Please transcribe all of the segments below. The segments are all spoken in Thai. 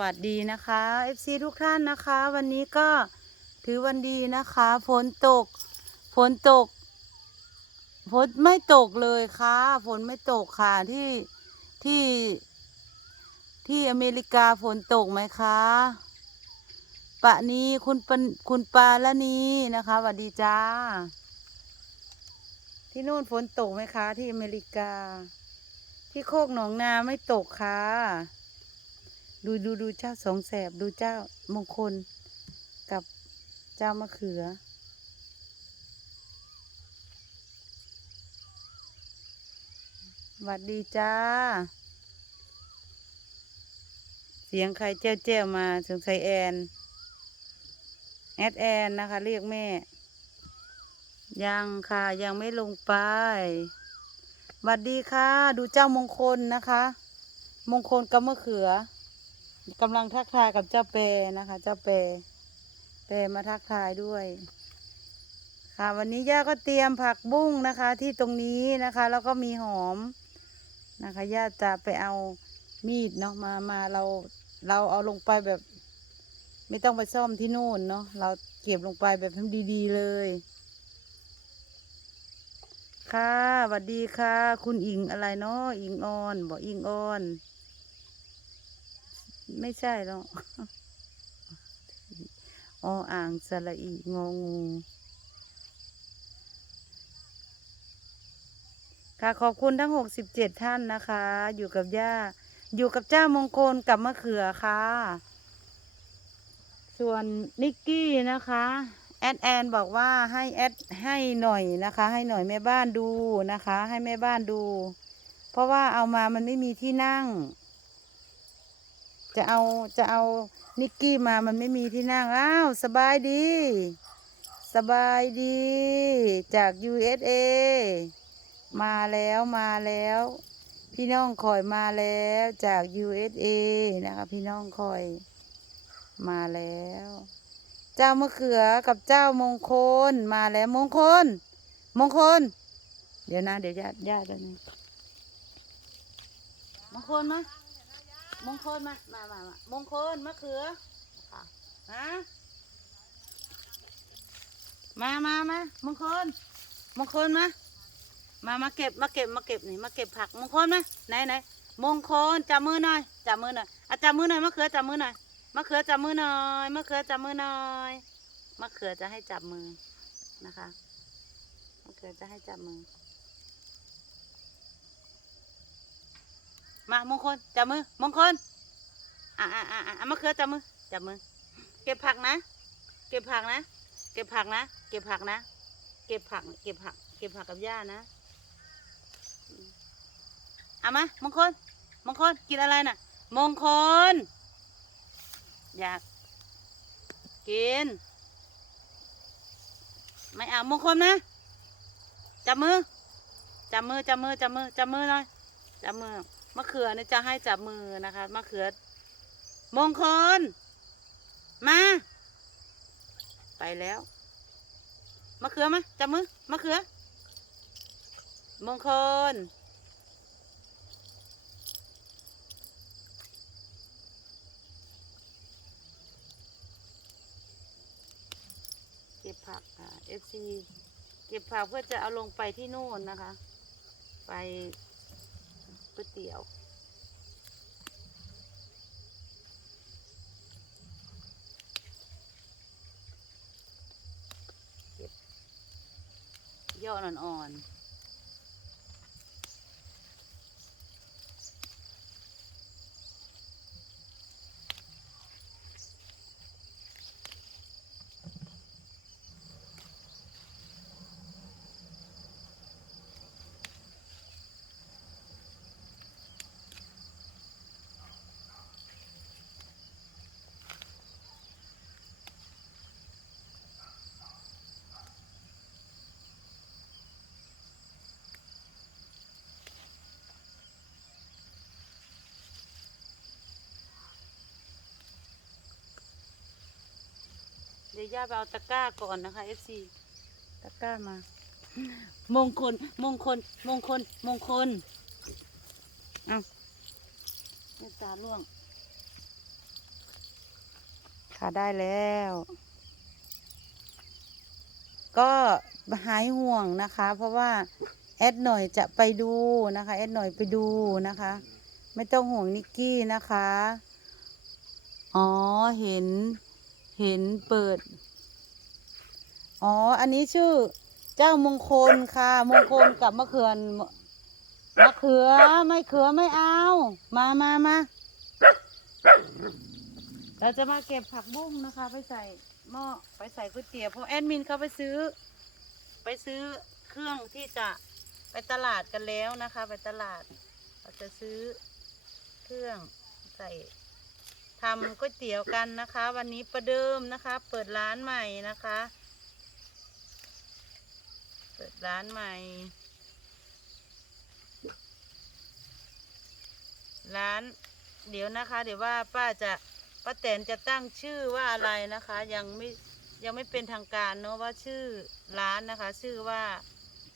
วัสดีนะคะ FC ทุกท่านนะคะ วันนี้ก็ถือวันดีนะคะฝนตกฝนตกฝนไม่ตกเลยค่ะฝนไม่ตกค่ะที่ที่ที่อเมริกาฝนตกไหมคะปะนี้คุณปนคุณปาละนีนะคะสวัสดีจ้า ที่นู่นฝนตกไหมคะ ที่อเมริกา ที่โคกหนองนาไม่ตกค่ะ ดูดูดูเจ้าสองแสบดูเจ้ามงคลกับเจ้ามะเขือ หวัดดีจ้า เสียงใครเจ้าเจ้ามาสงสัยแอน แอดแอนนะคะ เรียกแม่ ยังค่ะยังไม่ลงไปหวัดดีค่ะ ดูเจ้ามงคลนะคะ มงคลกับมะเขือ กำลังทักทายกับเจ้าเปรนะคะ เจ้าเปรเปรมาทักทายด้วย ค่ะ วันนี้ย่าก็เตรียมผักบุ้งนะคะ ที่ตรงนี้นะคะ แล้วก็มีหอมนะคะย่าจะไปเอามีดเนาะมามาเราเราเอาลงไปแบบ ไม่ต้องไปซ่อมที่นู่นเนาะเราเก็บลงไปแบบทำดีๆเลย ค่ะสวัสดีค่ะ คุณอิงอะไรเนาะอิงออนบอกอิงออน ไม่ใช่หรอกออ่างสระอีงองูค่ะขอบคุณทั้งหกสิบเจ็ดท่านนะคะ อยู่กับย่า อยู่กับเจ้ามงคลกับมะเขือค่ะ ส่วนนิกกี้นะคะ แอดแอนบอกว่าให้แอดให้หน่อยนะคะ ให้หน่อยแม่บ้านดูนะคะ ให้แม่บ้านดู เพราะว่าเอามามันไม่มีที่นั่ง จะเอาจะเอานิกกี้มามันไม่มีที่นั่ง อ้าว สบายดี สบายดี จาก USA มาแล้วมาแล้ว พี่น้องคอยมาแล้วจาก USA นะคะพี่น้องคอยมาแล้ว เจ้ามะเขือกับเจ้ามงคลมาแล้วมงคล มงคล เดี๋ยวนะ เดี๋ยวญาติญาติกันงมงคลมา มงคลมามามามามงคลมะเขือค่ะฮะมามามามงคลมงคลมามามาเก็บมาเก็บมาเก็บนี่มาเก็บผักมงคลมาไหนไหนมงคลจับมือหน่อยจับมือหน่อยอะจับมือหน่อยมะเขือจับมือหน่อยมะเขือจับมือหน่อยมะเขือจับมือหน่อยมะเขือจะให้จับมือนะคะมะเขือจะให้จับมือ มามงคลจับมือมงคลอะอะอะอะมะเขือจับมือจับมือ เก็บผักนะ เก็บผักนะ เก็บผักนะ เก็บผักนะ เก็บผัก เก็บผัก เก็บผักกับย่านะเอามามงคลมงคลกินอะไรน่ะ มงคล อยาก กิน ไม่เอามงคลนะจับมือจับมือจับมือจับมือจับมือหน่อยจับมือ มะเขือเนี่ยจะให้จับมือนะคะมะเขือ มงคล มา ไปแล้วมะเขือมาจับมือมะเขือ มงคล เก็บผักค่ะ FC เก็บผักเพื่อจะเอาลงไปที่นู่นนะคะ ไป ก๋วยเตี๋ยวยอดอ่อนๆ ดี๋ยวย่าไปเอาตะกร้าก่อนนะคะ FC ตะกร้ามา มงคล มงคล มงคล มงคลเอาเมตตาล่วง ค่ะได้แล้ว ก็หายห่วงนะคะ เพราะว่าแอดหน่อยจะไปดูนะคะแอดหน่อยไปดูนะคะ ไม่ต้องห่วงนิกกี้นะคะ อ๋อเห็น เห็นเปิด อ๋อ อันนี้ชื่อ เจ้ามงคลค่ะ มงคลกับมะเขือนมะเขือไม่เขือไม่เอา มามามาเราจะมาเก็บผักบุ้งนะคะ ไปใส่หม้อไปใส่ก๋วยเตี๋ยวเพราะแอดมินเขาไปซื้อ ไปซื้อเครื่องที่จะไปตลาดกันแล้วนะคะ ไปตลาดเราจะซื้อเครื่องใส่ ทำก๋วยเตี๋ยวกันนะคะ วันนี้ประเดิมนะคะ เปิดร้านใหม่นะคะ เปิดร้านใหม่ ร้าน เดี๋ยวนะคะ เดี๋ยวว่าป้าจะป้าแตนจะตั้งชื่อว่าอะไรนะคะ ยังไม่ยังไม่เป็นทางการเนาะว่าชื่อร้านนะคะ ชื่อว่า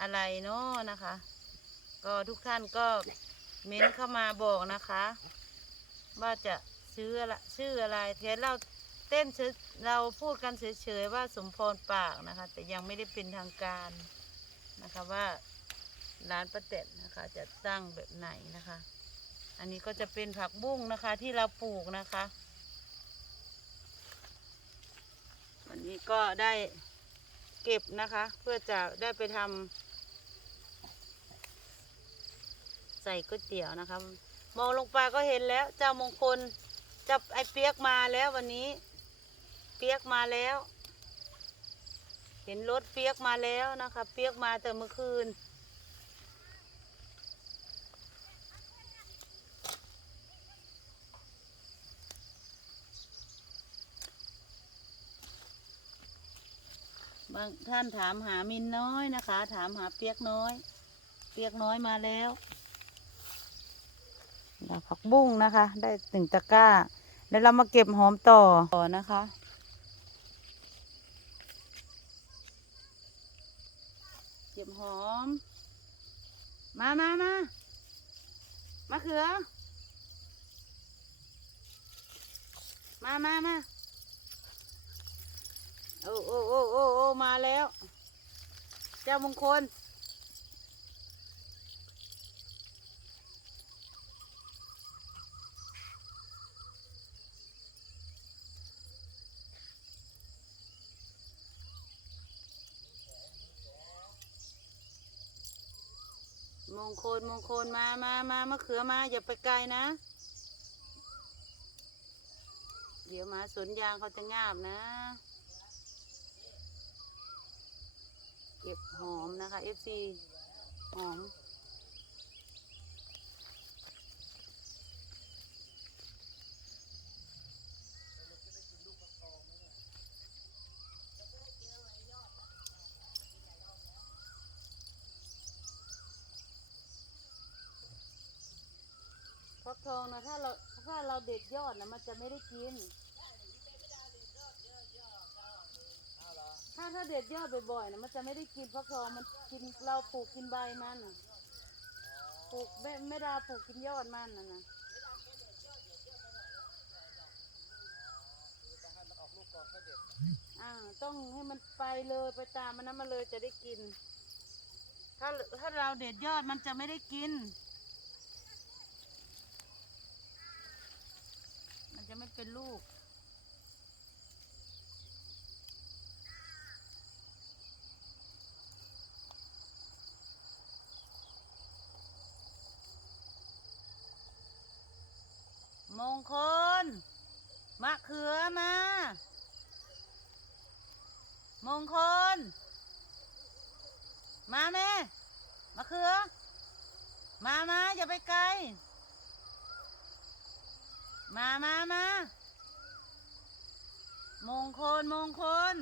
อะไรเนาะนะคะ ก็ทุกท่านก็เม้นเข้ามาบอกนะคะ ว่าจะ ซื้ออะไรชื่ออะไรเทนเราเต้นเราพูดกันเฉยๆว่าสมพรปากนะคะ แต่ยังไม่ได้เป็นทางการนะคะว่าร้านป้าแตนนะคะจะตั้งแบบไหนนะคะ อันนี้ก็จะเป็นผักบุ้งนะคะที่เราปลูกนะคะ วันนี้ก็ได้เก็บนะคะ เพื่อจะได้ไปทำใส่ก๋วยเตี๋ยวนะคะ มองลงไปก็เห็นแล้วเจ้ามงคล จับไอ้เปียกมาแล้ววันนี้ เปียกมาแล้ว เห็นรถเปียกมาแล้วนะคะ เปียกมาแต่เมื่อคืน บางท่านถามหามินน้อยนะคะ ถามหาเปียกน้อย เปียกน้อยมาแล้วผักบุ้งนะคะ ได้หนึ่งตะกร้า แล้วเรามาเก็บหอมต่อต่อนะคะ เก็บหอม มามามามาเขือ มามามาโอ้โอ้โอ้โอ้มาแล้ว เจ้ามงคล มงคลมงคลมามามามะเขือมาอย่าไปไกลนะ เดี๋ยวมาสวนยางเขาจะงาบนะ เก็บหอมนะคะเอสีหอม ฟักทองนะถ้าเราถ้าเราเด็ดยอดนะมันจะไม่ได้กิน ถ้าถ้าเด็ดยอดบ่อยๆนะมันจะไม่ได้กินฟักทองมันกินเราปลูกกินใบมันปลูกไม่ไม่ด้ปลูกกินยอดมันนะนะอ่าต้องให้มันไปเลยไปตามมันนั้นมาเลยจะได้กิน ถ้าถ้าเราเด็ดยอดมันจะไม่ได้กิน มัน จะไม่เป็นลูก มงคล มะเขือมา มงคล มาแม่ มะเขือ มามาอย่าไปไกล มามามา มงคล มงคล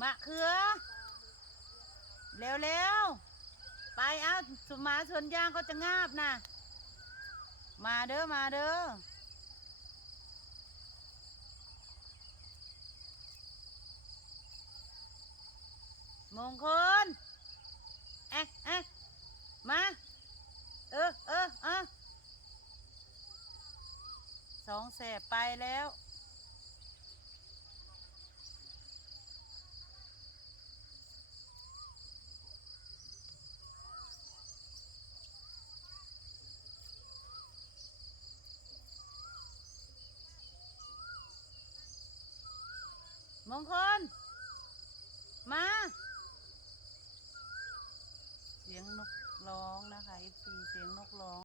มะเขือ เร็วเร็วไปเอาสุมาสวนยางเขาจะงาบนะ มาเด้อ มาเด้อ มงคล เอ๊ะเอ๊ะมา เออเออเออ องแสบไปแล้ว มงคล มา เสียงนกร้องนะคะ FC เสียงนกร้อง